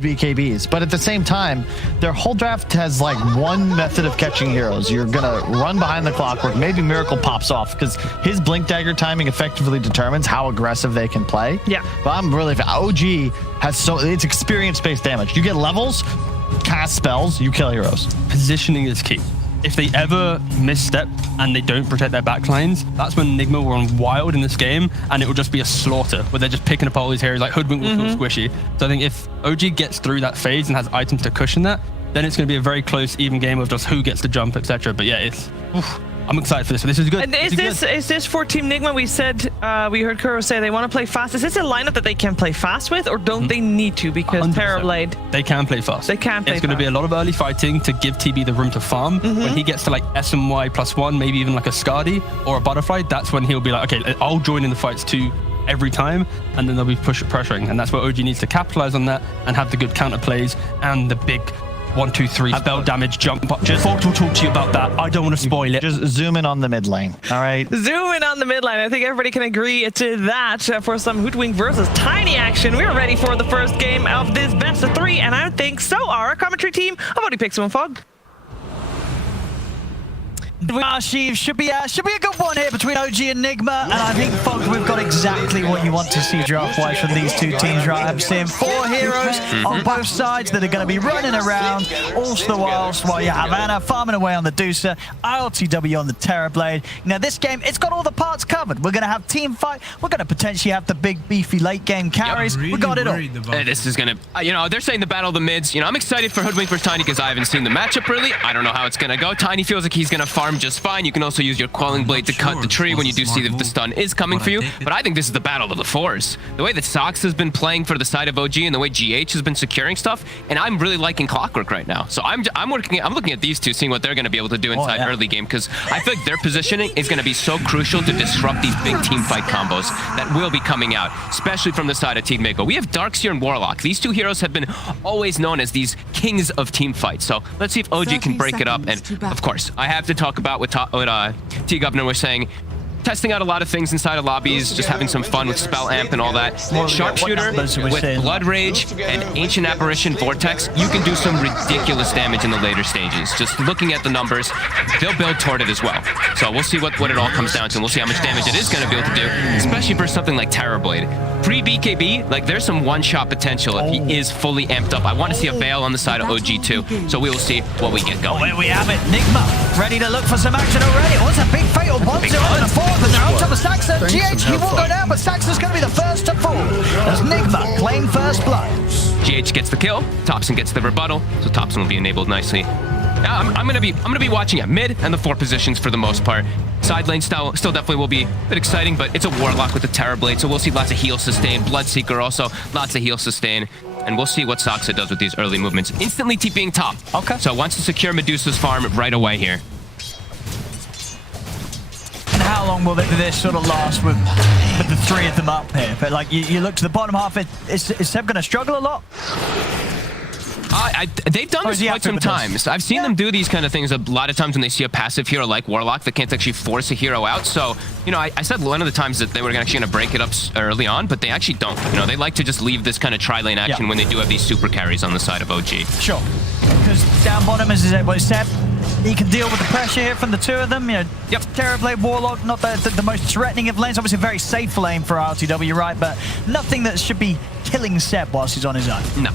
BKBs, but at the same time, their whole draft has like one method of catching heroes. You're gonna run behind the clockwork, maybe Miracle pops off because his blink dagger timing effectively determines how aggressive they can play. Yeah. But I'm really OG has it's experience-based damage. You get levels, cast spells, you kill heroes. Positioning is key. If they ever misstep and they don't protect their backlines, that's when Nigma were on wild in this game, and it will just be a slaughter where they're just picking up all these heroes like Hoodwink will feel squishy. So I think if OG gets through that phase and has items to cushion that, then it's going to be a very close, even game of just who gets the jump, etc. But yeah, I'm excited for this. This is good. And is this for Team Nigma? We said we heard Kuro say they want to play fast. Is this a lineup that they can play fast with, or don't they need to because 100%. Terrorblade? They can play fast. They can play It's going to be a lot of early fighting to give TB the room to farm. When he gets to like SMY +1, maybe even like a Skadi or a Butterfly, that's when he'll be like, okay, I'll join in the fights too every time, and then they'll be pressuring. And that's where OG needs to capitalize on that and have the good counter plays and the big 1, 2, 3 spell damage jump. Just Fox will talk to you about that. I don't want to spoil it. Just zoom in on the mid lane. All right. Zoom in on the mid lane. I think everybody can agree to that for some Hoodwink versus Tiny action. We're ready for the first game of this best of 3, and I think so are our commentary team. I've already picked someone, Fog. Should be a good one here between OG and Nigma, and I think, Fog, we've got exactly what you want to see draft-wise from these two teams, right? I'm seeing 4 heroes on both sides that are going to be running around all the while you have Anna farming away on the DOTA, ILTW on the Terrorblade. Now, this game, it's got all the parts covered. We're going to have team fight. We're going to potentially have the big, beefy late-game carries. Really we got it all. This is going to, you know, they're saying the battle of the mids. You know, I'm excited for Hoodwink versus Tiny because I haven't seen the matchup really. I don't know how it's going to go. Tiny feels like he's going to farm just fine. You can also use your Quelling Blade to cut the tree when you do see if the stun is coming for you. But I think this is the battle of the 4s. The way that Sox has been playing for the side of OG and the way GH has been securing stuff, and I'm really liking Clockwork right now. So I'm looking at these two, seeing what they're going to be able to do inside early game, because I feel like their positioning is going to be so crucial to disrupt these big team fight combos that will be coming out, especially from the side of Team Mako. We have Darkseer and Warlock. These two heroes have been always known as these kings of team fights. So let's see if OG can break it up. And of course, I have to talk about what T-Governor was saying. Testing out a lot of things inside of lobbies, just having some fun with Spell Amp and all that. Sharpshooter with Blood Rage and Ancient Apparition Vortex, you can do some ridiculous damage in the later stages. Just looking at the numbers, they'll build toward it as well. So we'll see what it all comes down to, and we'll see how much damage it is going to be able to do, especially for something like Terrorblade. Pre-BKB, like there's some one-shot potential if he is fully amped up. I want to see a Veil on the side of OG too, so we will see what we get going. Here we have it. Nigma ready to look for some action already. What's a big fatal 1-0 and a 4, but they're on top of Saxon. GH, he will go down, but Saxon's going to be the first to fall as Nigma claim first blood. GH gets the kill, Thompson gets the rebuttal, so Thompson will be enabled nicely. I'm gonna be watching at mid and the 4 positions for the most part. Side lane still definitely will be a bit exciting, but it's a Warlock with the Terrorblade, so we'll see lots of heal sustain. Bloodseeker also, lots of heal sustain. And we'll see what Soxa does with these early movements. Instantly TPing top. Okay. So wants to secure Medusa's farm right away here. And how long will this sort of last with the 3 of them up here? But like you look to the bottom half, is Seb going to struggle a lot? They've done this quite some times. I've seen them do these kind of things a lot of times when they see a passive hero like Warlock that can't actually force a hero out. So, you know, I said one of the times that they were actually going to break it up early on, but they actually don't. You know, they like to just leave this kind of tri-lane action when they do have these super carries on the side of OG. Sure. Because down bottom, as Seb, he can deal with the pressure here from the 2 of them. You know, Terrorblade, Warlock, not the most threatening of lanes. Obviously, a very safe lane for RTW, right? But nothing that should be killing Seb whilst he's on his own. No.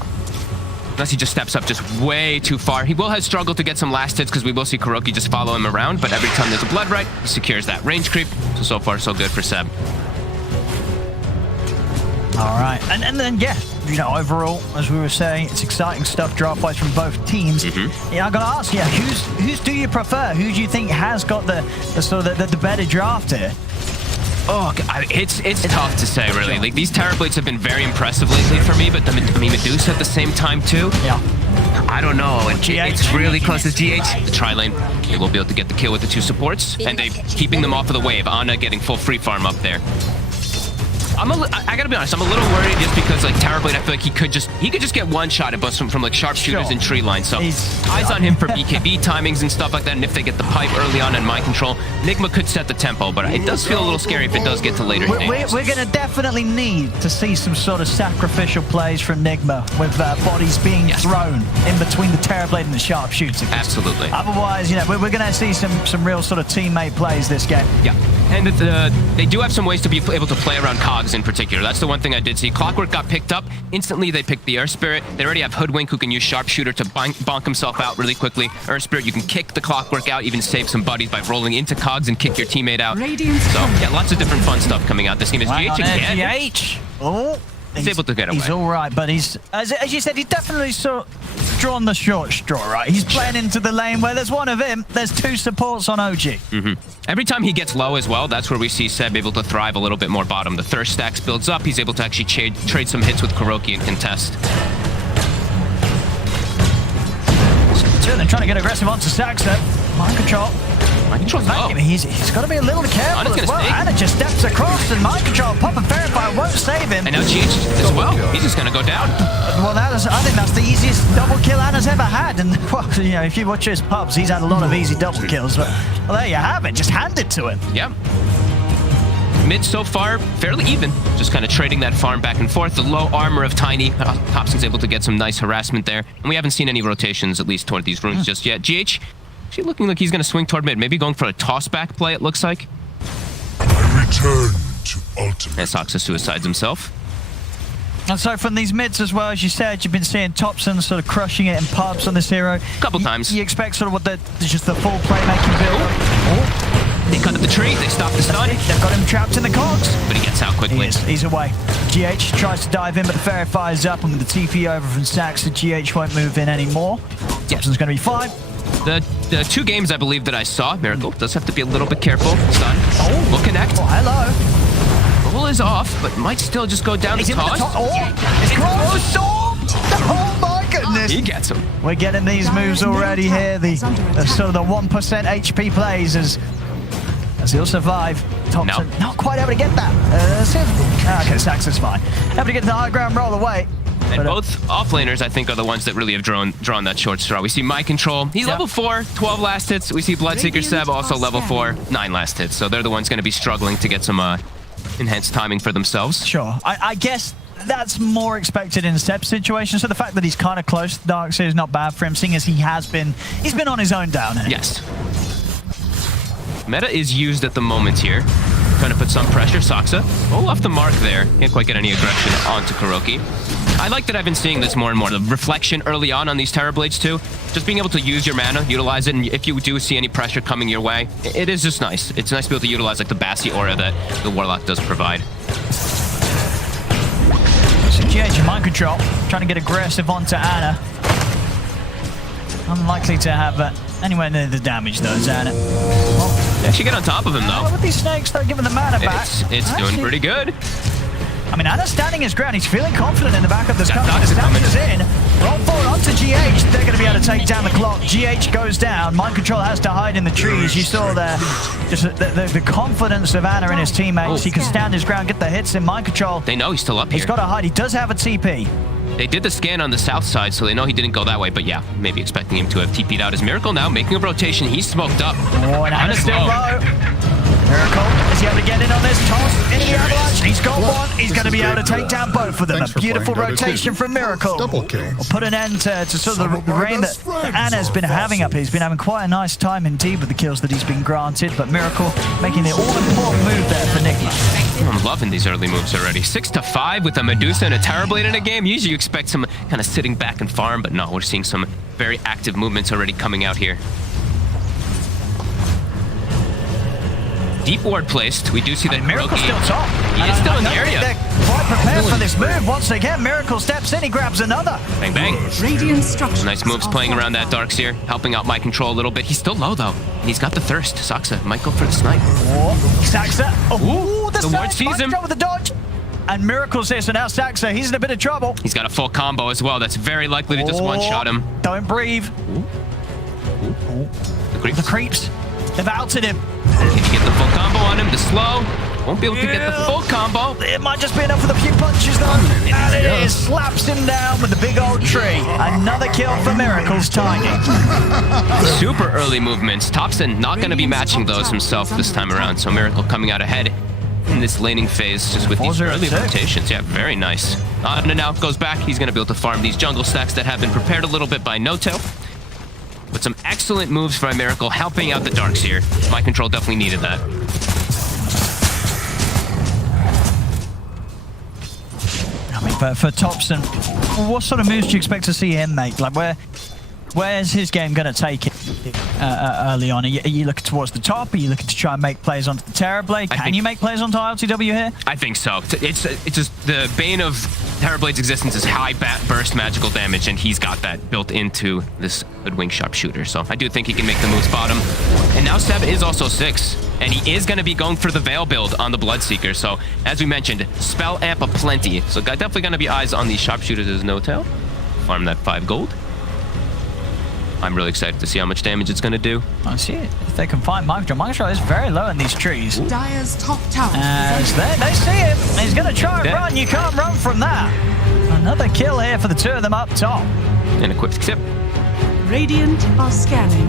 Unless he just steps up just way too far. He will have struggled to get some last hits because we will see Kuroki just follow him around, but every time there's a blood right, he secures that range creep. So far, so good for Seb. All right, and then, yeah, you know, overall, as we were saying, it's exciting stuff draft-wise from both teams. Yeah, I'm going to ask you, who's do you prefer? Who do you think has got the sort of the better draft here? Oh, it's tough to say, really. Like, these Terrorblades have been very impressive lately for me, but I mean, Medusa at the same time, too. Yeah. I don't know. It's really close to GH. The tri-lane, they will be able to get the kill with the 2 supports, and they keeping them off of the wave. Ana getting full free farm up there. I gotta be honest, I'm a little worried just because like Terrorblade, I feel like he could just get one shot at us from like sharpshooters and tree line. So eyes on him for BKB timings and stuff like that. And if they get the pipe early on in mind control, Nigma could set the tempo, but it does feel a little scary if it does get to later stages. We're going to definitely need to see some sort of sacrificial plays from Nigma with bodies being thrown in between the Terrorblade and the sharpshooter. Absolutely. Otherwise, you know, we're going to see some real sort of teammate plays this game. Yeah. And they do have some ways to be able to play around cogs in particular. That's the one thing I did see. Clockwork got picked up. Instantly, they picked the Air Spirit. They already have Hoodwink, who can use Sharpshooter to bonk himself out really quickly. Air Spirit, you can kick the Clockwork out, even save some buddies by rolling into cogs and kick your teammate out. So, yeah, lots of different fun stuff coming out. This game is GH again. GH. Oh. He's able to get away. He's all right, but he's, as you said, he's definitely sort of drawn the short straw, right? He's playing into the lane where there's one of him, there's two supports on OG. Every time he gets low as well, that's where we see Seb able to thrive a little bit more bottom. The thirst stacks builds up, he's able to actually trade some hits with Kuroki and contest. They're trying to get aggressive onto Saxa. Mind control. Mind control's low. He's got to be a little careful as well. Anna just steps across and mind control, pop and verify won't save him. And now GH as well. He's just going to go down. Well, I think that's the easiest double kill Anna's ever had. And, well, you know, if you watch his pubs, he's had a lot of easy double kills. But, well, there you have it. Just hand it to him. Yeah. Mid so far, fairly even. Just kind of trading that farm back and forth. The low armor of Tiny. Hobson's able to get some nice harassment there. And we haven't seen any rotations, at least toward these rooms just yet. GH, actually looking like he's going to swing toward mid. Maybe going for a toss-back play, it looks like. I return to ultimate. And Soxa suicides himself. And so from these mids as well, as you said, you've been seeing Thompson sort of crushing it in pubs on this hero. A couple times. You expect sort of what just the full playmaking build. They cut at the tree, they stop the stun. They've got him trapped in the cogs. But he gets out quickly. He's away. GH tries to dive in, but the Fairy fire's up, and with the TP over from Saxa, GH won't move in anymore. Thompson's going to be fine. The two games I believe that I saw, Miracle does have to be a little bit careful. Stun. Will connect. Oh, hello. Roll is off, but might still just go down the toss. It's close. Oh my goodness. He gets him. We're getting these moves already here. The sort of the 1% HP plays as he'll survive. Thompson not quite able to get that. Okay, Saxa's fine. Able to get the high ground roll away. And both offlaners, I think, are the ones that really have drawn that short straw. We see Mind Control. He's level 4, 12 last hits. We see Bloodseeker Seb, also level 4, 9 last hits. So they're the ones going to be struggling to get some enhanced timing for themselves. Sure. I guess that's more expected in Seb's situation. So the fact that he's kind of close to Darkseer is not bad for him, seeing as he's been on his own down here. Yes. Meta is used at the moment here. Trying to put some pressure. Soxa, all off the mark there. Can't quite get any aggression onto Kuroki. I like that I've been seeing this more and more. The reflection early on these Terrorblades too. Just being able to use your mana, utilize it, and if you do see any pressure coming your way, it is just nice. It's nice to be able to utilize like the Bassi aura that the Warlock does provide. So GH Mind Control, trying to get aggressive onto Anna. Unlikely to have anywhere near the damage though, Anna. They actually get on top of him though. With these snakes, they're giving the mana back. It's doing pretty good. I mean, Anna's standing his ground. He's feeling confident in the back of this gun. The stamina is in. Roll forward onto GH. They're going to be able to take down the clock. GH goes down. Mind Control has to hide in the trees. You saw there just the confidence of Anna and his teammates. He can stand his ground, get the hits in. Mind Control. They know he's still up here. He's got to hide. He does have a TP. They did the scan on the south side, so they know he didn't go that way. But yeah, maybe expecting him to have TP'd out. As Miracle now making a rotation. He's smoked up. Oh, and Anna's still low. Miracle, is he able to get in on this? Toss in the avalanche. He's got one. He's going to be able to take down both of them. A beautiful rotation from Miracle. Double kill. Will put an end to sort of the reign that Anna's been having up here. He's been having quite a nice time indeed with the kills that he's been granted. But Miracle making the all-important move there for Nigma. I'm loving these early moves already. 6-5 with a Medusa and a Terrorblade in a game. Usually you expect some kind of sitting back and farm, but no, we're seeing some very active movements already coming out here. Deep ward placed. We do see that Miracle's still top. He is still in the area. They're quite prepared for this move. Once again, Miracle steps in. He grabs another. Bang, bang. Radiant structure. Nice moves playing around that Darkseer, helping out Mind Control a little bit. He's still low, though. He's got the thirst. Soxa might go for the snipe. Saxa. Oh, the ward sees him. With the dodge. And Miracle's here, so now Saxa, he's in a bit of trouble. He's got a full combo as well. That's very likely to just one-shot him. Don't breathe. The creeps. The creeps. They've outed him. Can you get the full combo on him? The slow. Won't be able to get the full combo. It might just be enough for the few punches, though. And it is. Slaps him down with the big old tree. Another kill for Miracle's Tiny. Super early movements. Thompson not going to be matching those himself this time around. So Miracle coming out ahead in this laning phase just with these early rotations. Yeah, very nice. On and out, goes back. He's going to be able to farm these jungle stacks that have been prepared a little bit by Noto. But some excellent moves by Miracle, helping out the Darks here. My control definitely needed that. I mean, but for Thompson, what sort of moves do you expect to see him make? Like, where's his game going to take it early on? Are you looking towards the top? Are you looking to try and make plays onto the Terrorblade? Can you make plays onto LTW here? I think so. It's just the bane of Terrorblade's existence is high burst magical damage, and he's got that built into this Hoodwink sharpshooter. So I do think he can make the moves bottom. And now Seb is also 6, and he is going to be going for the Veil build on the Bloodseeker. So as we mentioned, spell amp aplenty. So definitely going to be eyes on these sharpshooters as Notel. Farm that 5 gold. I'm really excited to see how much damage it's going to do. I see it. If they can find Micro, Micro is very low in these trees. Dire's top tower. They see him. He's going to try and run. You can't run from that. Another kill here for the 2 of them up top. And a quick tip. Radiant are scanning.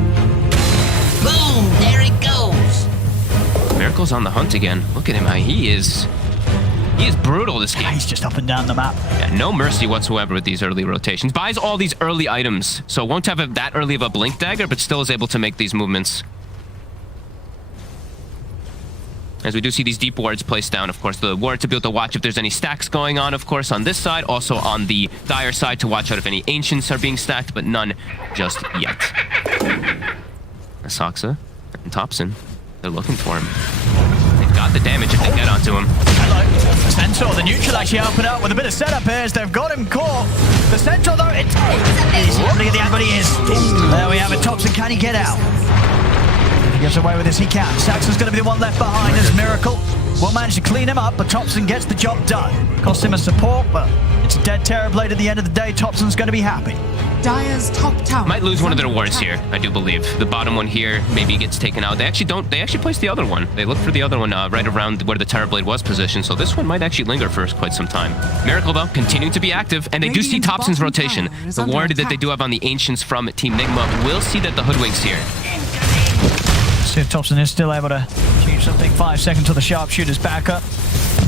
Boom! There it goes. Miracle's on the hunt again. Look at him. He is brutal this game. He's just up and down the map. Yeah, no mercy whatsoever with these early rotations. Buys all these early items, so won't have that early of a blink dagger, but still is able to make these movements. As we do see these deep wards placed down, of course, the ward to be able to watch if there's any stacks going on, of course, on this side. Also on the Dire side to watch out if any Ancients are being stacked, but none just yet. Asaxa and Thompson, they're looking for him. They've got the damage if they get onto him. Hello. Centaur, the neutral actually open up with a bit of setup here as they've got him caught. The Centaur, though, it's look at the angle he is. There we have it. Thompson, can he get out? If he gets away with this, he can. Saxon's going to be the one left behind as Miracle will manage to clean him up, but Thompson gets the job done. Costs him a support, but it's a dead Terrorblade at the end of the day. Thompson's going to be happy. Dire's top tower. Might lose one of their wards here, I do believe. The bottom one here maybe gets taken out. They actually don't. They actually placed the other one. They looked for the other one right around where the Terrorblade was positioned, so this one might actually linger for quite some time. Miracle, though, continuing to be active, and they do see Thompson's rotation. The ward that they do have on the Ancients from Team Nigma will see that the Hoodwink's here. See if Thompson is still able to achieve something. 5 seconds till the sharpshooter's back up.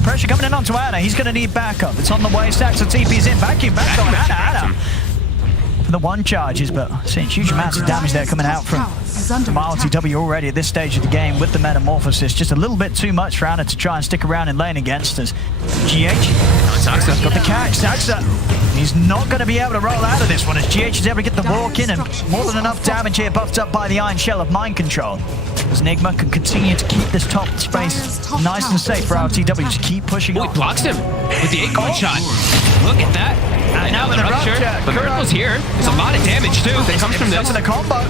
Pressure coming in onto Ana. He's going to need backup. It's on the way. Saxon TP's in. Back on Ana. The 1 charges, but seeing huge amounts of damage there coming out from LTW already at this stage of the game with the Metamorphosis. Just a little bit too much for Ana to try and stick around in lane against us. GH Saxa got the catch. Saxa, he's not going to be able to roll out of this one as GH is able to get the walk in, and more than enough damage here buffed up by the Iron Shell of Mind Control. As Nigma can continue to keep this top space nice and safe for LTW. Just keep pushing Oh, he blocks him with the 8-coin shot. Look at that. And now the rupture. But Miracle's here. There's a lot of damage, too, that comes from this. The combo.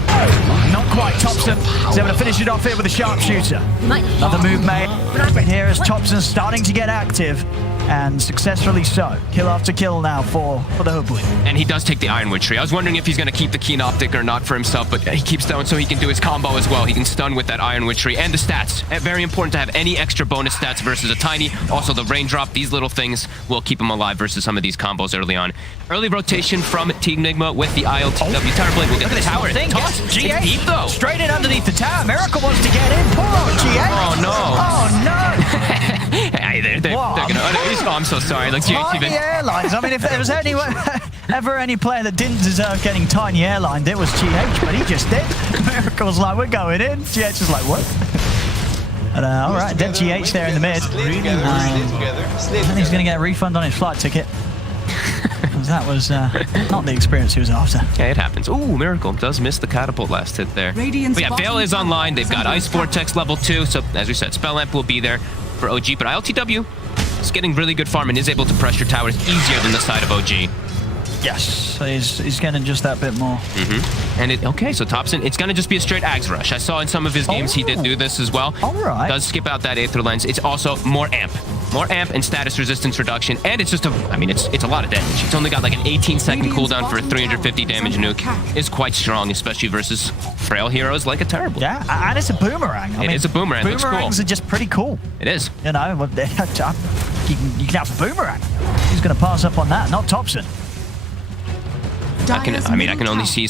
Not quite. Thompson is able to finish it off here with a sharpshooter. Another move made. But here is Thompson starting to get active, and successfully so. Kill after kill now for the Hoodwink. And he does take the Ironwood tree. I was wondering if he's going to keep the Keen Optic or not for himself, but he keeps that one so he can do his combo as well. He can stun with that Ironwood tree. And the stats. Very important to have any extra bonus stats versus a Tiny. Also the Raindrop. These little things will keep him alive versus some of these combos early on. Early rotation from Team Nigma with the ILTW Terrorblade. We'll get the tower. It's deep, though. Straight in underneath the tower. Miracle wants to get in. Poor old GH. Oh, no. Oh, no. Hey, they're going to... Oh, I'm so sorry. Look, Tiny Airlines. I mean, if there was ever any player that didn't deserve getting Tiny Airlined, it was GH, but he just did. Miracle's like, we're going in. GH is like, what? And, all right, dead GH there in the mid. And he's going to get a refund on his flight ticket. That was not the experience he was after. Yeah, it happens. Ooh, Miracle does miss the catapult last hit there. But yeah, Veil is online. They've got Ice Vortex level 2. So, as we said, Spell Amp will be there for OG. But ILTW is getting really good farm and is able to pressure towers easier than the side of OG. Yes, so he's getting just that bit more. And okay, so Thompson, it's going to just be a straight Axe Rush. I saw in some of his games he did do this as well. All right. Does skip out that Aether Lens. It's also more amp. more amp and status resistance reduction, and it's just I mean, it's a lot of damage. It's only got like an 18-second cooldown for a 350 damage nuke. It's quite strong, especially versus frail heroes like a Terrible. Yeah, and it's a boomerang. It is a boomerang. Looks cool. Boomerangs are just pretty cool. It is. You know, you can have a boomerang. Who's going to pass up on that? Not Thompson. I can only see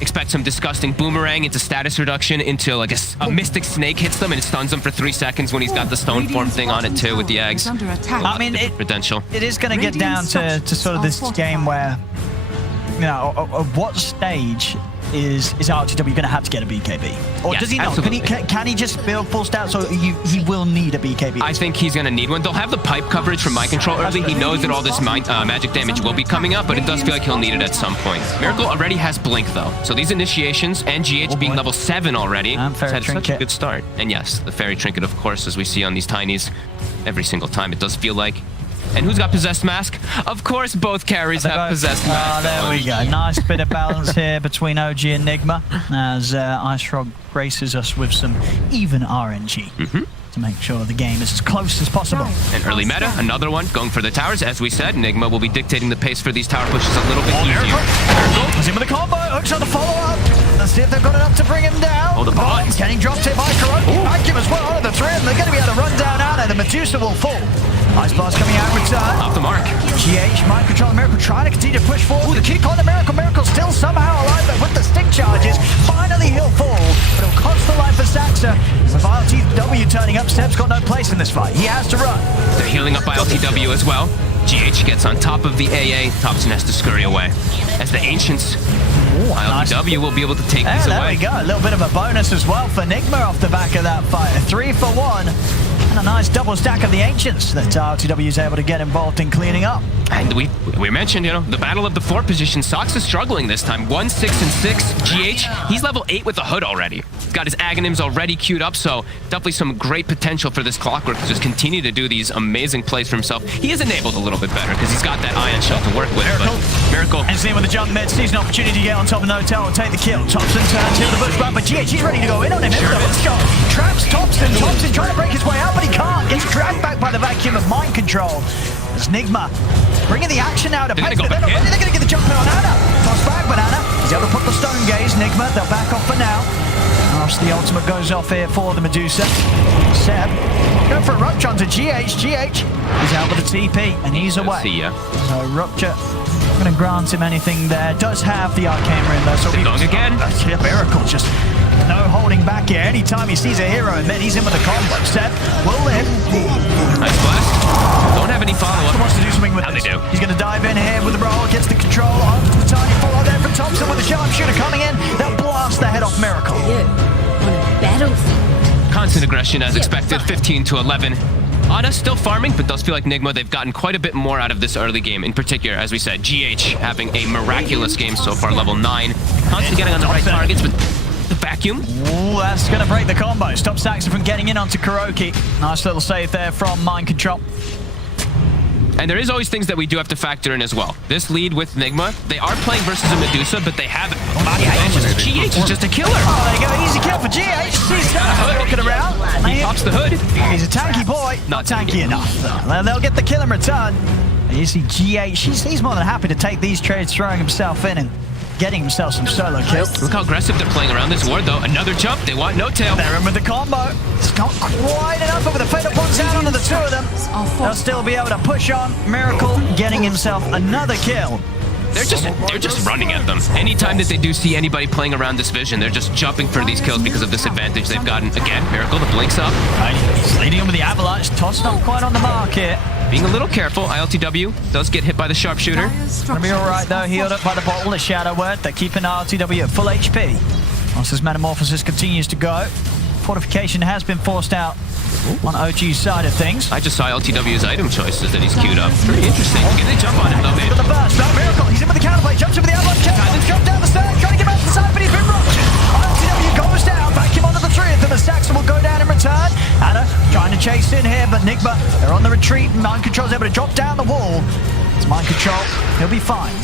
expect some disgusting boomerang into status reduction into like a mystic snake hits them and it stuns them for 3 seconds when he's got the stone form thing on it too with the eggs. I mean, potential. It is going to get down to sort of this game where, you know, at what stage is RTW going to have to get a BKB? Or yes, does he not? Can he just build full stats, or he will need a BKB? I think he's going to need one. They'll have the pipe coverage from Mind Control early. He knows that all this magic damage will be coming up, but it does feel like he'll need it at some point. Miracle already has Blink, though. So these initiations and GH being level 7 already has had such a good start. And yes, the Fairy Trinket, of course, as we see on these Tinies every single time, it does feel like. And who's got Possessed Mask? Of course, both carries have Possessed Mask. There we go. Nice bit of balance here between OG and Nigma as Ice Frog graces us with some even RNG to make sure the game is as close as possible. An early meta, another one, going for the towers. As we said, Nigma will be dictating the pace for these tower pushes a little bit easier. Miracle was in with the combo, hooks on the follow-up. Let's see if they've got enough to bring him down. Oh, the bots. Getting dropped here by Kuroki. Vacuum as well out of the three, and they're going to be able to run down Anna. The Medusa will fall. Ice Blast coming out in return. Off the mark. GH, Mind Control, Miracle trying to continue to push forward. The kick on the Miracle. Miracle still somehow alive, but with the stick charges, finally he'll fall. But it'll cost the life of Saxa. With LTW turning up, Seb's got no place in this fight. He has to run. They're healing up by LTW as well. GH gets on top of the AA. Thompson has to scurry away. As the Ancients, LTW will be able to take these away. There we go. A little bit of a bonus as well for Nigma off the back of that fight. A 3 for 1. And a nice double stack of the Ancients that RTW is able to get involved in cleaning up. And we mentioned, you know, the battle of the 4 position. Sox is struggling this time. 1, 6, and 6. GH, he's level 8 with the hood already. He's got his Aghanims already queued up, so definitely some great potential for this Clockwork to just continue to do these amazing plays for himself. He is enabled a little bit better because he's got that Ion Shell to work with. Miracle. And seeing with the jump mid, sees an opportunity to get on top of Notel and take the kill. Thompson turns here with the bush back, but GH, he's ready to go in on him. Sure traps Thompson. Thompson trying to break his way out, but he can't. Gets dragged back by the vacuum of Mind Control. As Nigma bringing the action out of pace. They're going to get the jump in on Anna. Toss back, but Anna is able to put the stone gaze. Nigma, they'll back off for now. After the ultimate goes off here for the Medusa. Seb going for a Rupture onto GH. GH is out with the TP, and he's away. See ya. So Rupture, I'm going to grant him anything there. Does have the Arcane Ring though. So going again. Miracle, just no holding back here. Anytime he sees a hero in mid, he's in with a combo. Seb will live. Nice blast. Don't have any follow-up. Wants to do something with this. He's going to dive in here with the roll, gets the control on the tiny follow there from Thompson with the sharpshooter coming in. They'll blast the head off Miracle. Constant aggression as expected, 15 to 11. Ana still farming, but does feel like Nigma, they've gotten quite a bit more out of this early game. In particular, as we said, GH having a miraculous game so far, level 9. Constantly getting on the right targets, but the vacuum. Ooh, that's going to break the combo. Stop Saxon from getting in onto Kuroki. Nice little save there from Mind Control. And there is always things that we do have to factor in as well. This lead with Nigma, they are playing versus a Medusa, but they have body advantages. GH is just a killer. Oh, there you go. Easy kill for GH. He's looking around. He pops the hood. He's a tanky boy. Not tanky enough. They'll get the kill in return. You see GH, he's more than happy to take these trades, throwing himself in and getting himself some solo kills. Look how aggressive they're playing around this ward, though. Another jump. They want no tail. They're in with the combo. It's not quite enough, but with the Fatal One's down onto the 2 of them, they'll still be able to push on. Miracle getting himself another kill. They're just running at them. Anytime that they do see anybody playing around this vision, they're just jumping for these kills because of this advantage they've gotten. Again, Miracle, the blinks up. He's leading him with the avalanche. Toss not quite on the mark here. Being a little careful, ILTW does get hit by the sharpshooter. Gonna be alright though, healed up by the bottle, the Shadow Word. They're keeping ILTW at full HP. Once this Metamorphosis continues to go, Fortification has been forced out on OG's side of things. I just saw LTW's item choices that he's queued up. Pretty interesting. Can they jump on him though, man? The burst, no Miracle. He's in with the counterplay, jumps in with the avalanche. He's dropped down the stairs, trying to get back to the side, but he's been ruptured. ILTW goes down, vacuum onto the 3 of them as Saxon will go down in return. Anna trying to chase in here, but Nigma, they're on the retreat. Mind Control's able to drop down the wall. It's Mind Control, he'll be fine.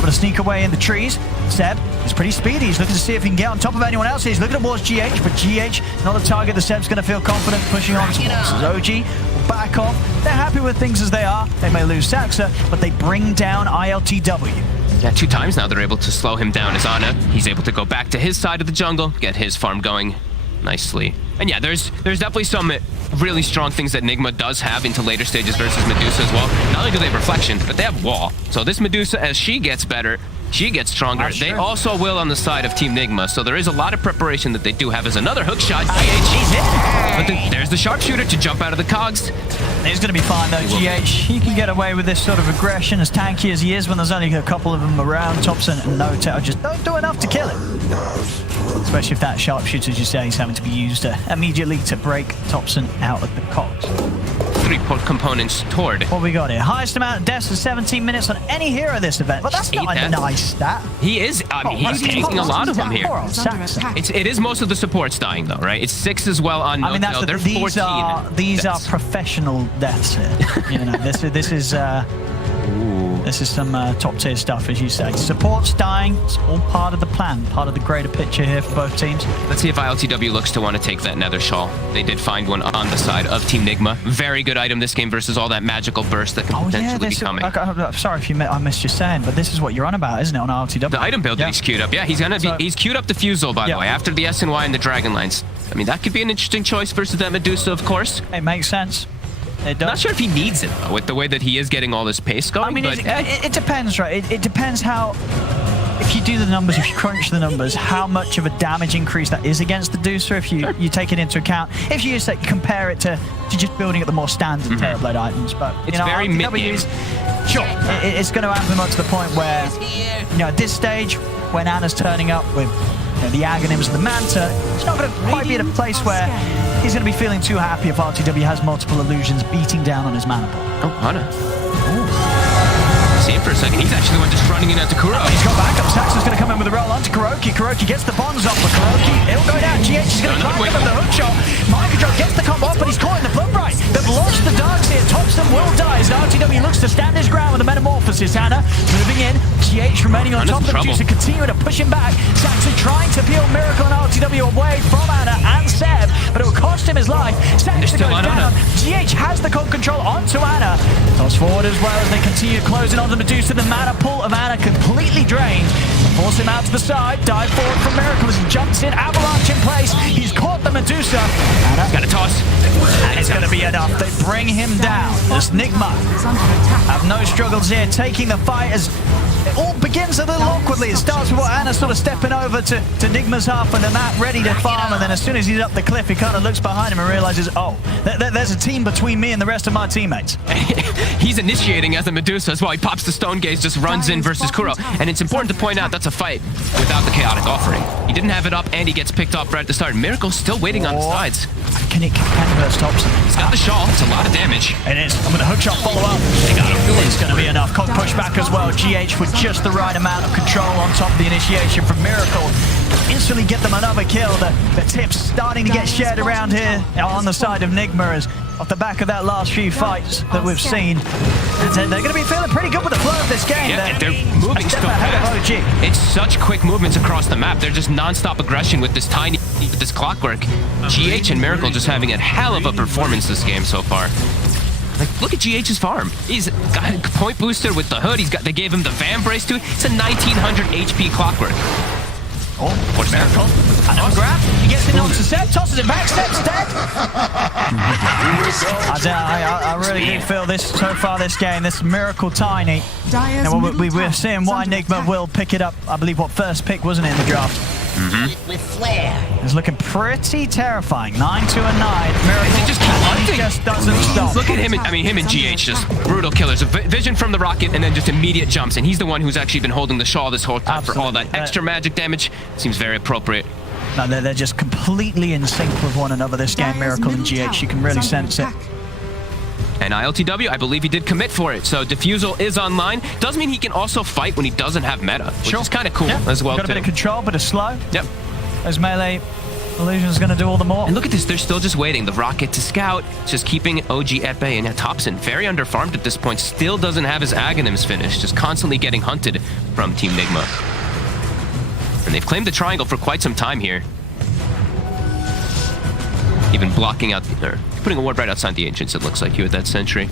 able to sneak away in the trees. Seb is pretty speedy. He's looking to see if he can get on top of anyone else. He's looking towards GH, but GH, not a target that Seb's going to feel confident pushing on towards. As OG will back off. They're happy with things as they are. They may lose Saxa, but they bring down ILTW. Yeah, 2 times now they're able to slow him down as Ana. He's able to go back to his side of the jungle, get his farm going nicely. And yeah, there's definitely some really strong things that Nigma does have into later stages versus Medusa as well. Not only do they have Reflection, but they have Wall. So this Medusa, as she gets better, she gets stronger. They also will on the side of Team Nigma. So there is a lot of preparation that they do have as another hook shot. He's in. But then there's the sharpshooter to jump out of the cogs. He's going to be fine though, GH. He can get away with this sort of aggression, as tanky as he is when there's only a couple of them around. Thompson and NOTA just don't do enough to kill him. Especially if that sharpshooter, as you say, is having to be used immediately to break Thompson out of the cogs. 3 components toward. What we got here? Highest amount of deaths in 17 minutes on any hero this event. But that's not a nice stat. He is. He's taking a lot of them here. It is most of the supports dying though, right? It's 6 as well on. I mean, that's they're these 14. These are professional deaths here. You know, this is some top tier stuff, as you say. Supports dying. It's all part of the plan, part of the greater picture here for both teams. Let's see if ILTW looks to want to take that Nether Shawl. They did find one on the side of Team Nigma. Very good item this game versus all that magical burst that can potentially be coming. I'm sorry if I missed you saying, but this is what you're on about, isn't it, on ILTW? The item build that he's queued up. Yeah, he's queued up Diffusal, by the way, after the S and Y and the Dragon Lines. I mean, that could be an interesting choice versus that Medusa, of course. It makes sense. I'm not sure if he needs it, though, with the way that he is getting all this pace going. I mean, but it depends, right? It depends how... If you do the numbers, if you crunch the numbers, how much of a damage increase that is against the Medusa, if you take it into account. If you just compare it to just building at the more standard Terrorblade items. But, it's very mid-game. Sure, it's going to happen up to the point where, at this stage, when Ana's turning up with the Aghanims and the Manta, it's not going to quite be at a place where he's going to be feeling too happy if RTW has multiple illusions beating down on his mana pool. Oh, Ana. See him for a second. He's actually the one just running in at Kuro. He's got back up. Saxon's going to come in with a roll onto Kuroki. Kuroki gets the bonds off for Kuroki. It'll go down. GH is going to climb him with the hook shot. Microdrop gets the combo off, but he's caught in the blood right. They've launched the darks here. Thompson will die as RTW looks to stand his ground with the Metamorphosis. Ana moving in. GH remaining on top of the Medusa, continuing to push him back. Saxon trying to peel Miracle and RTW away from Ana and Seb, but it will cost him his life. Saxon goes down. GH has the control onto Ana. Toss forward as well as they continue closing on the Medusa. The mana pool of Ana completely drained. Force him out to the side. Dive forward from Miracle as he jumps in. Avalanche in place. He's caught the Medusa. Ana's got a toss. And it's going to be enough. They bring him down. This Nigma have no struggles here. Taking the fight as it all begins a little awkwardly. It starts with Ana sort of stepping over to Nigma's half and the map ready to farm. And then as soon as he's up the cliff, he kind of looks behind him and realizes, oh, there's a team between me and the rest of my teammates. He's initiating as the Medusa as well. He pops the Stone Gaze, just runs in versus Kuro. And it's important to point out that's a fight without the Chaotic Offering. He didn't have it up and he gets picked off right at the start. Miracle's still waiting on the sides. Can burst Thompson? He's got the shawl. It's a lot of damage. It is. I'm going to hook shot follow up. They got him. It's going to be enough. Cog push back as well. GH with just the right amount of control on top of the initiation from Miracle. Instantly get them another kill. The tips starting to get shared around here on the side of Nigma as off the back of that last few fights that we've seen. They're going to be feeling pretty good with the flow of this game. Yeah, they're moving so fast. It's such quick movements across the map. They're just non-stop aggression with this this clockwork. GH and Miracle just having a hell of a performance this game so far. Like, look at GH's farm. He's got a point booster with the hood. They gave him the Van Brace too. It's a 1900 HP clockwork. Oh, what's Miracle? Another grab. He gets it onto Seb, tosses it back. Seb's dead. I really do feel this so far. This game, this Miracle Tiny. We're seeing why Nigma will pick it up. I believe first pick wasn't it in the draft. With flair. It's looking pretty terrifying. 9-2-9. Miracle just doesn't stop. Look at him. Him and GH just brutal killers. A vision from the rocket and then just immediate jumps. And he's the one who's actually been holding the shawl this whole time for all that extra magic damage. Seems very appropriate. No, they're just completely in sync with one another. This game, Miracle and GH, you can really sense it. And ILTW, I believe he did commit for it. So Diffusal is online. Does mean he can also fight when he doesn't have meta, which is kind of cool as well. Got a bit of control, but it's slow. Yep. As melee Illusion's going to do all the more. And look at this, they're still just waiting. The rocket to scout, just keeping OG at bay. And Thompson, very underfarmed at this point, still doesn't have his Aghanims finished, just constantly getting hunted from Team Nigma. And they've claimed the triangle for quite some time here. Even blocking out, or putting a ward right outside the Ancients, it looks like, you at that sentry.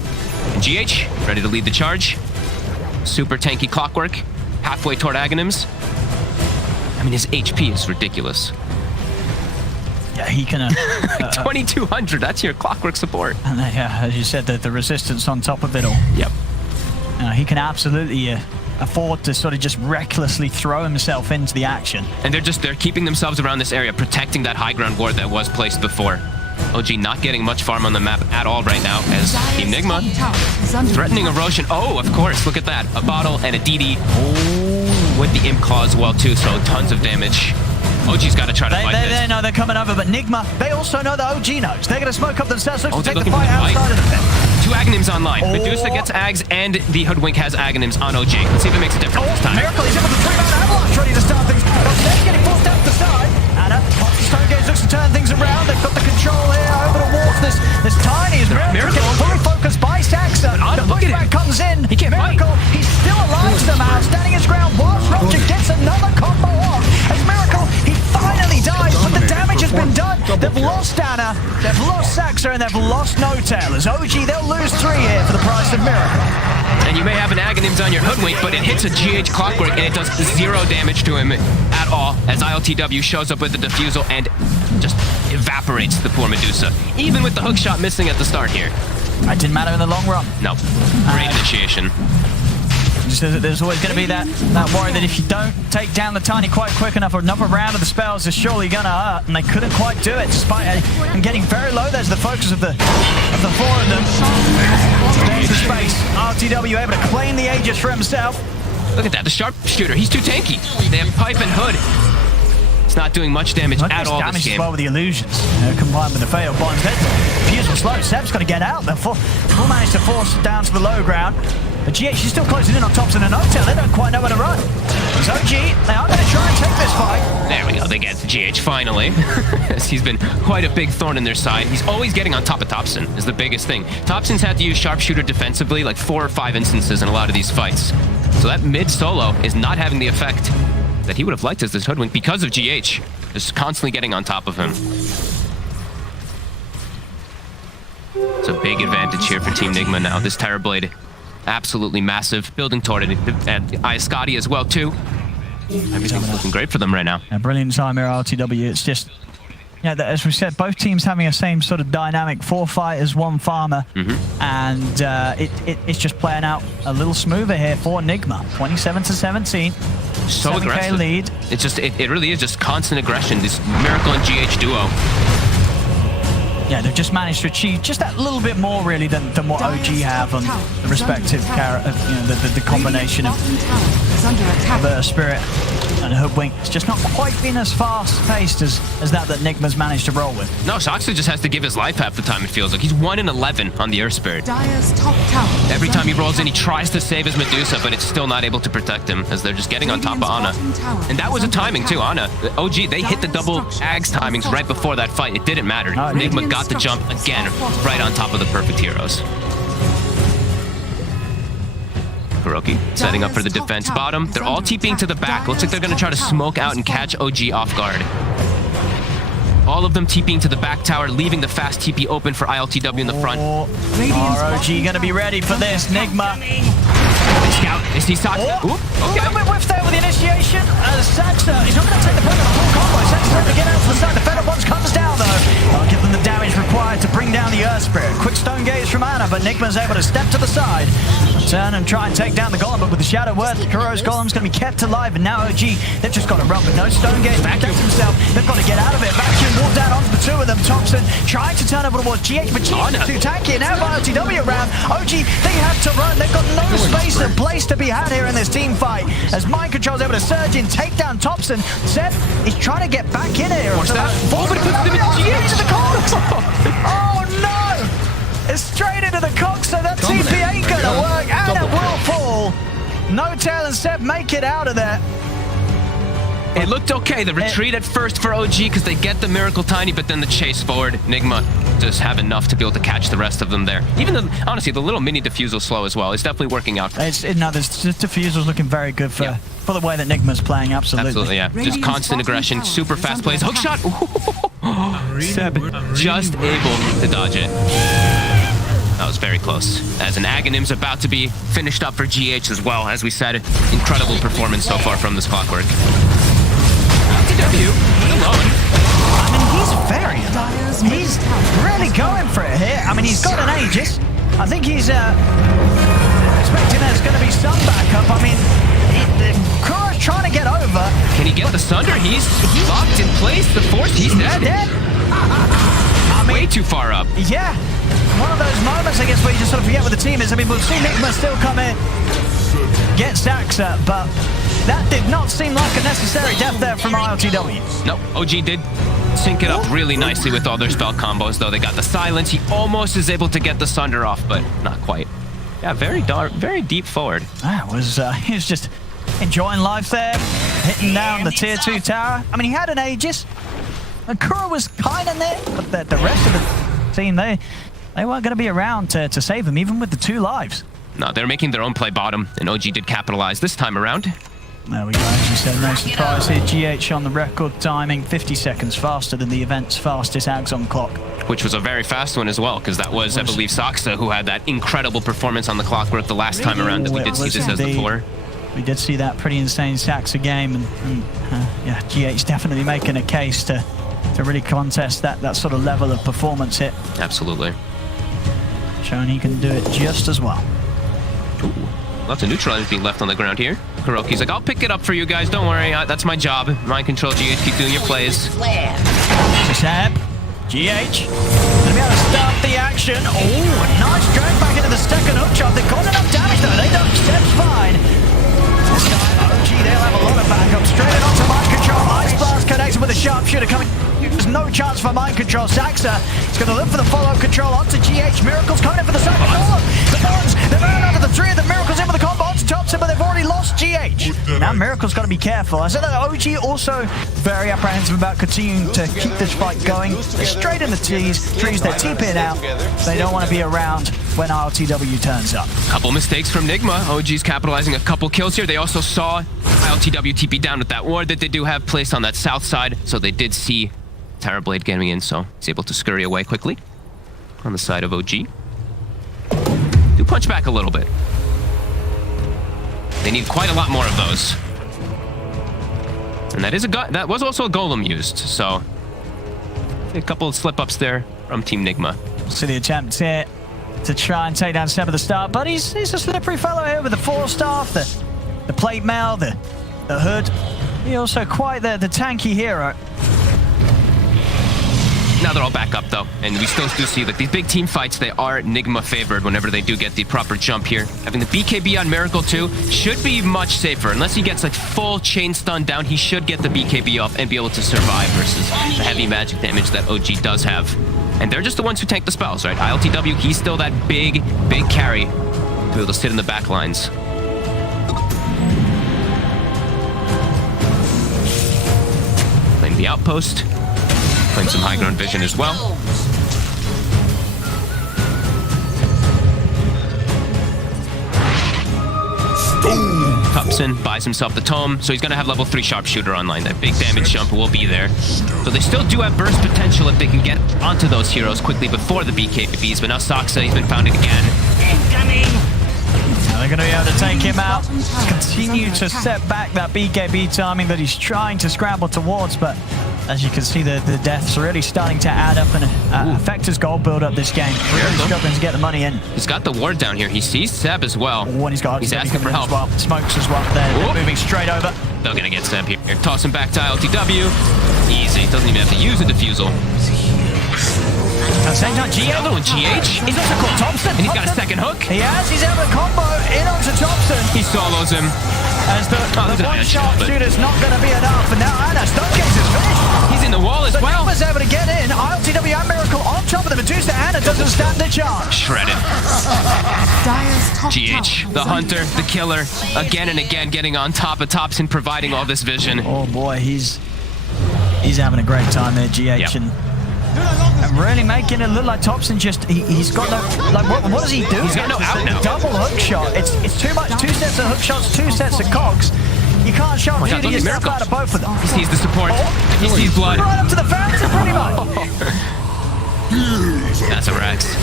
And GH, ready to lead the charge. Super tanky Clockwork, halfway toward Aghanims. I mean, his HP is ridiculous. Yeah, he can... 2200, that's your Clockwork support. And yeah, as you said, the resistance on top of it all. Yep. He can absolutely afford to sort of just recklessly throw himself into the action. And they're keeping themselves around this area, protecting that high ground ward that was placed before. OG not getting much farm on the map at all right now as Team Nigma threatening erosion. Oh, of course, look at that. A bottle and a DD with the imp claw as well too, so tons of damage. OG's got to try to fight this. They know they're coming over, but Nigma, they also know that OG knows. They're going to smoke up themselves, look to take the fight outside of the pit. 2 Aghanims online. Medusa gets Ags, and the Hoodwink has Aghanims on OG. Let's see if it makes a difference this time. Miracle, he's in with the 3-man avalanche ready to start things. They're getting forced down to the side. And Stone Gaze looks to turn things around. They've got the control here over towards this Tiny. As Miracle gets fully focused by Saxa. The pushback comes in. He can't Miracle, he's still alive somehow, standing his ground whilst Roger gets another combo off. As Miracle, he finally dies, but the damage has been done. They've lost Anna, they've lost Saxa, and they've lost No Tail. As OG, they'll lose 3 here for the price of Miracle. And you may have an Aghanims on your Hoodwink, but it hits a GH Clockwork and it does 0 damage to him at all as ILTW shows up with the defusal and just evaporates the poor Medusa. Even with the hook shot missing at the start here. That didn't matter in the long run. No. Great initiation. There's always going to be that worry that if you don't take down the Tiny quite quick enough, or another round of the spells is surely going to hurt, and they couldn't quite do it despite and getting very low. There's the focus of the 4 of them. There's the space. RTW able to claim the Aegis for himself. Look at that, the sharpshooter. He's too tanky. They have Pipe and Hood. It's not doing much damage at all this game. As well with the illusions, combined with the failed bonds. Fuse was slow. Seb's got to get out. They'll manage to force it down to the low ground. But GH is still closing in on Thompson and Oaktail. They don't quite know where to run. It's OG. They are going to try and take this fight. There we go. They get to GH finally. He's been quite a big thorn in their side. He's always getting on top of Thompson is the biggest thing. Thompson's had to use sharpshooter defensively like 4 or 5 instances in a lot of these fights. So that mid solo is not having the effect that he would have liked as this Hoodwink because of GH. Just constantly getting on top of him. It's a big advantage here for Team Nigma now. This Terrorblade, absolutely massive. Building toward it, and Iascati as well too. Everything's looking great for them right now. Yeah, brilliant time here, RTW. It's just, yeah, as we said, both teams having the same sort of dynamic. 4 fighters, 1 farmer. And it's just playing out a little smoother here for Nigma. 27-17. So aggressive. Lead. It's just, it really is just constant aggression. This Miracle and GH duo. Yeah, they've just managed to achieve just that little bit more, really, than what OG have on the respective the combination of Spirit and Hoodwink. It's just not quite been as fast-paced as that Nigma's managed to roll with. No, Soxley just has to give his life half the time, it feels like. He's 1 in 11 on the Earth Spirit. Every time he rolls in, he tries to save his Medusa, but it's still not able to protect him as they're just getting on top of Ana. And that was a timing, too, Ana. OG, they hit the double Ags timings right before that fight. It didn't matter. Nigma got the jump again right on top of the perfect heroes. Kuroki setting up for the defense bottom. They're all TPing to the back. Looks like they're going to try to smoke out and catch OG off guard. All of them TPing to the back tower, leaving the fast TP open for ILTW in the front. ROG going to be ready for this. Nigma. Scout. Is he Saxa? Oop, okay. A little bit whiff there with the initiation. Saxa, he's not going to take the point of the full combo. Saxa's trying to get out to the side. The Feather Bonds comes down, though. I'll give them the damage required to bring down the Earth Spirit. Quick Stone Gaze from Ana, but Nigma's able to step to the side, turn and try and take down the Golem, but with the Shadow Word, Kuro's Golem's going to be kept alive, and now OG, they've just got to run with no Stone Gaze to protect himself. They've got to get out of it. Vacuum wall down onto the 2 of them. Thompson trying to turn over towards GH, but GH is too tanky, and now ILTW around. OG, they have to run. They've got no space and place to be had here in this team fight, as Mind Control's able to surge in, take down Thompson. Seb is trying to get back in here. What's that? Oh, but into the corner. Oh no! It's straight into the cock, so that TP ain't gonna work. And it will fall. No Tail and Seb make it out of there. It looked okay. The retreat at first for OG because they get the Miracle Tiny, but then the chase forward. Nigma just have enough to be able to catch the rest of them there. Even the, honestly, the little mini defusal slow as well is definitely working out. This defusal's looking very good for the way that Nigma's playing. Absolutely. Absolutely, yeah. Just constant aggression, super fast plays. Hook shot. Seb just able to dodge it. That was very close. As an Aghanim's about to be finished up for GH as well. As we said, incredible performance so far from this Clockwork. LTW, alone. I mean, he's really going for it here. I mean, he's got an Aegis. I think he's expecting there's going to be some backup. I mean, Kuro's trying to get over. Can he get the Sunder? He's locked in place. The Force, he's dead. I mean, way too far up. Yeah. One of those moments, I guess, where you just sort of forget what the team is. I mean, we'll see Nigma still come in, get Saxa, but that did not seem like a necessary death there from ILTW. No, OG did sync it up really nicely with all their spell combos, though. They got the Silence. He almost is able to get the Sunder off, but not quite. Yeah, very dark, very deep forward. That was, he was just enjoying life there, hitting down the tier 2 tower. I mean, he had an Aegis. Kuro was kind of there, but the rest of the team, they weren't going to be around to save him, even with the 2 lives. No, they're making their own play bottom, and OG did capitalize this time around. There we go, as you said, no surprise here. GH on the record timing, 50 seconds faster than the event's fastest Ags on clock. Which was a very fast one as well, because that was, I believe, Saxa who had that incredible performance on the Clockwork the last time around that we did see this as the 4. We did see that pretty insane Saxa game, and yeah, GH definitely making a case to really contest that sort of level of performance hit. Absolutely. Showing he can do it just as well. Ooh. Lots of neutralizers being left on the ground here. Kuroki's like, I'll pick it up for you guys. Don't worry. That's my job. Mind control, GH. Keep doing your plays. Seb, GH, gonna be able to start the action. Oh, a nice drag back into the second hook shot. They got enough damage though. They don't. Seb's fine. This time, OG, they'll have a lot of backup. Straight in onto mind control. Ice Blast connected with a sharpshooter coming. There's no chance for mind control. Saxa is going to look for the follow control onto GH. Miracles coming in for the second. The Thorns, they're running onto the 3 of the Miracles in with the combo onto Thompson, but they've already lost GH. Now Miracle's got to be careful. I said that OG also very apprehensive about continuing to keep this fight going. They're straight in the trees, they're TPing out. They don't want to be around when ILTW turns up. Couple mistakes from Nigma. OG's capitalizing a couple kills here. They also saw ILTW TP down with that ward that they do have placed on that south side, so they did see Terrorblade getting in, so he's able to scurry away quickly on the side of OG. Do punch back a little bit. They need quite a lot more of those. And that was also a golem used, so a couple of slip-ups there from Team Nigma. See the attempt here to try and take down Seb at the start, but he's a slippery fellow here with the 4-staff, the plate mail, the hood. He's also quite the tanky hero. Now they're all back up, though, and we still do see that these big team fights, they are Nigma favored whenever they do get the proper jump here. Having the BKB on Miracle 2 should be much safer. Unless he gets like full chain stun down, he should get the BKB off and be able to survive versus the heavy magic damage that OG does have. And they're just the ones who tank the spells, right? ILTW, he's still that big carry to be able to sit in the back lines. Playing the outpost. Playing some high ground vision as well. Thompson buys himself the tome, so he's going to have level 3 sharpshooter online. That big damage jump will be there. So they still do have burst potential if they can get onto those heroes quickly before the BKBs, but now Saxa, he's been founded again. They're going to be able to take him out, continue to set back that BKB timing that he's trying to scramble towards, but as you can see, the deaths are really starting to add up and affect his gold build up this game. Really struggling to get the money in. He's got the ward down here. He sees Seb as well. Oh, he's asking for help. Well. Smokes as well. They're moving straight over. They're going to get Seb here. Toss him back to ILTW. Easy. Doesn't even have to use a defusal. At the same time, Another one, GH. He's also caught Thompson. And he's got a second hook. He has. He's able to combo in onto Thompson. He solos him. As the one sharpshooter's not going to be enough. And now Anna, Stonecase is finished. He's in the wall as well. Nigma's able to get in. ILTW and Miracle onto top of the Medusa. Anna doesn't stand a chance. Shredded. Dire's top GH, tower the is hunter, under the killer, again and again getting on top of Thompson, providing all this vision. Oh boy, he's having a great time there, GH, Yep. and really making it look like Thompson just he's got no like what does he do? He's got no out now. Double hook shot. It's too much. 2 sets of hook shots, 2 sets of cogs. You can't show God, shooting look at yourself Miracle. out of both of them. He sees the support. He sees blood. Right up to the fountain, pretty much. That's a Rex.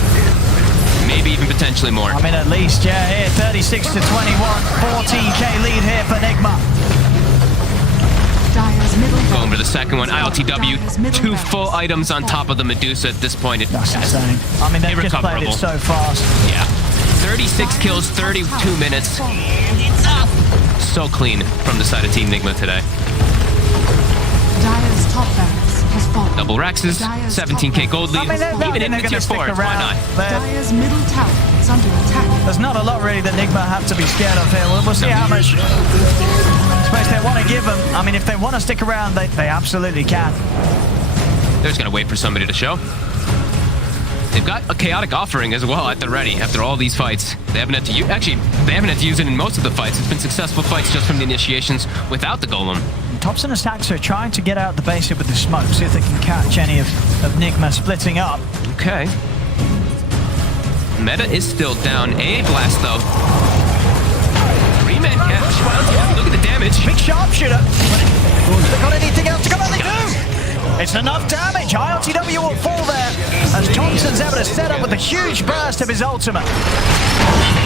Maybe even potentially more. I mean, at least, yeah, here, 36 to 21, 14k lead here for Nigma. Dire's middle Going tower for the second one. is under ILTW, Dire's middle 2 tower full items on is top of the Medusa at this point. That's insane. I mean, they've just played it Irrecoverable. so fast. Yeah. 36 kills, 32 minutes. So clean from the side of Team Nigma today. Dire's top barracks has fallen. Double Rexes, Dire's 17k top gold lead. barracks has fallen. Even in the tier 4, why not? Dire's middle tower is under attack. There's not a lot really that Nigma have to be scared of here. We'll see how much space they want to give them. I mean, if they want to stick around, they absolutely can. They're just going to wait for somebody to show. They've got a chaotic offering as well at the ready after all these fights. They haven't had to use, actually, they haven't had to use it in most of the fights. It's been successful fights just from the initiations without the golem. Thompson and Saxo are trying to get out the base here with the smoke, see if they can catch any of Nigma splitting up. Okay. Meta is still down. AA blast though. 3-man catch. Well, look at the damage. Big sharpshooter. Have they got anything else to come on? They do! It's enough damage. ILTW will fall there as Thompson's able to set up with a huge burst of his ultimate.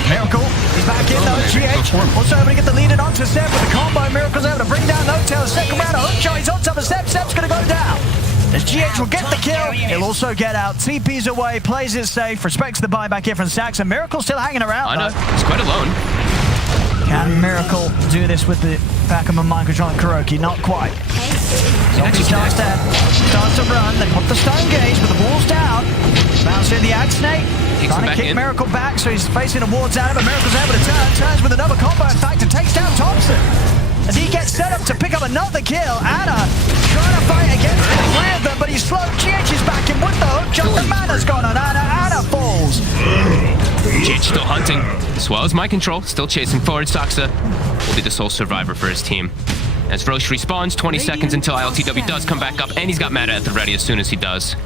Miracle, he's back in though. GH also able to get the lead in onto Seb with the combo. Miracle's able to bring down Notail. Second round of hook shot. He's on top of Seb. Seb's going to go down. As GH will get the kill, he'll also get out. TP's away, plays it safe, respects the buyback here from Sax, and Miracle still hanging around. I know. He's quite alone. Can Miracle do this with the back of a mind controlling Kuroki? Not quite. Zombie starts to run. They put the stone gauge, but the wall's down. Bounce in the Ag Snake. Trying to kick Miracle back, so he's facing a wards out of it. Miracle's able to turns with another combo. In fact, it takes down Thompson. As he gets set up to pick up another kill. Anna trying to fight against the 3 of them, but he's slow. GH is back in with the hook shot. The mana's gone on Anna. Anna falls. GH still hunting, as well as mind control, still chasing forward. Saxa will be the sole survivor for his team. As Roche respawns, 20 seconds until ILTW does come back up, and he's got Meta at the ready as soon as he does.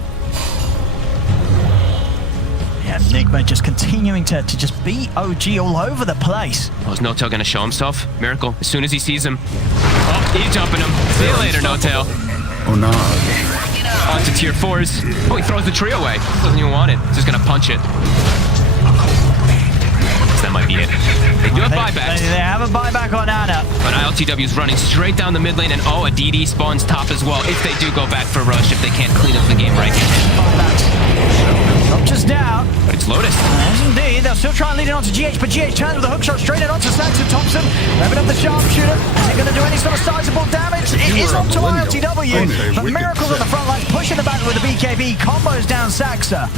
Yeah, Nigma just continuing to just beat OG all over the place. Oh, is No-Tail going to show himself? Miracle, as soon as he sees him. Oh, he's jumping him. See you later, No-Tail. Oh no. On to tier 4s. Oh, he throws the tree away. Doesn't even want it. He's just going to punch it. That might be it. They do have buybacks. They have a buyback on Anna. But ILTW is running straight down the mid lane, and oh, a DD spawns top as well if they do go back for rush, if they can't clean up the game right. Just down. But it's Lotus. Yes, indeed. They'll still try and lead it onto GH, but GH turns with a hook shot straight in onto Saxon Thompson. Revving up the sharpshooter. Is it going to do any sort of sizable damage? It is onto ILTW, but Miracle's on the front line, pushing the battle with the BKB. Combos down Saxa.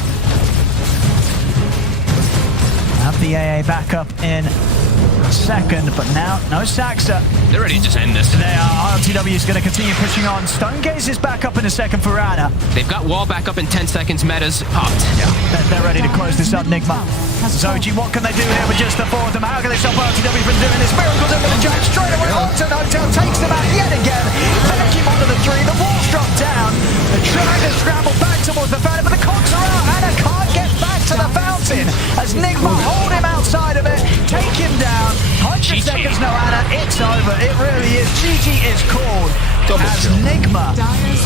Have the AA back up in a second, but now no Saxa. They're ready to just end this. They are. ILTW is going to continue pushing on. Stonegaze is back up in a second for Anna. They've got wall back up in 10 seconds. Meta's popped. Yeah, they're ready to close this up, Nigma. Zoji, what can they do here with just the 4 of them? How can they stop ILTW from doing this? Miracle's over the judge, straight away onto No-Tail, takes them out yet again. Back him onto the 3, the wall's dropped down. They're trying to scramble back towards the fountain, but the cogs are out. Anna can't get back to the fountain as Nigma hold him outside of it, take him down. 100 seconds, no Anna, it's over. It really is. GG is called. As Nigma,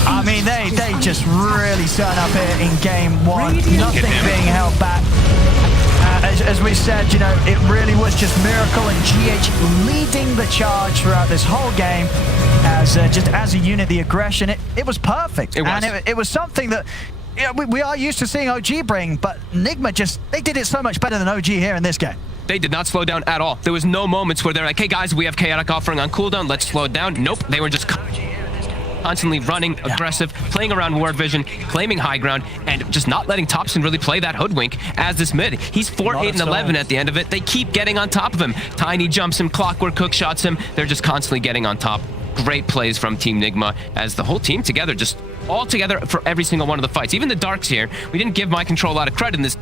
I mean, they just really turn up here in game 1. Nothing being held back. As we said, you know, it really was just Miracle and GH leading the charge throughout this whole game. As just as a unit, the aggression, it was perfect. It was. And it was something that, you know, we are used to seeing OG bring, but Nigma they did it so much better than OG here in this game. They did not slow down at all. There was no moments where they're like, hey guys, we have chaotic offering on cooldown, let's slow it down. Nope, they were just constantly running, aggressive, playing around ward vision, claiming high ground, and just not letting Thompson really play that hoodwink as this mid. He's 4, 8, and 11 at the end of it. They keep getting on top of him. Tiny jumps him, Clockwork hook shots him. They're just constantly getting on top. great plays from Team Nigma as the whole team together, just all together for every single one of the fights. Even the Darks here, we didn't give My Control a lot of credit in this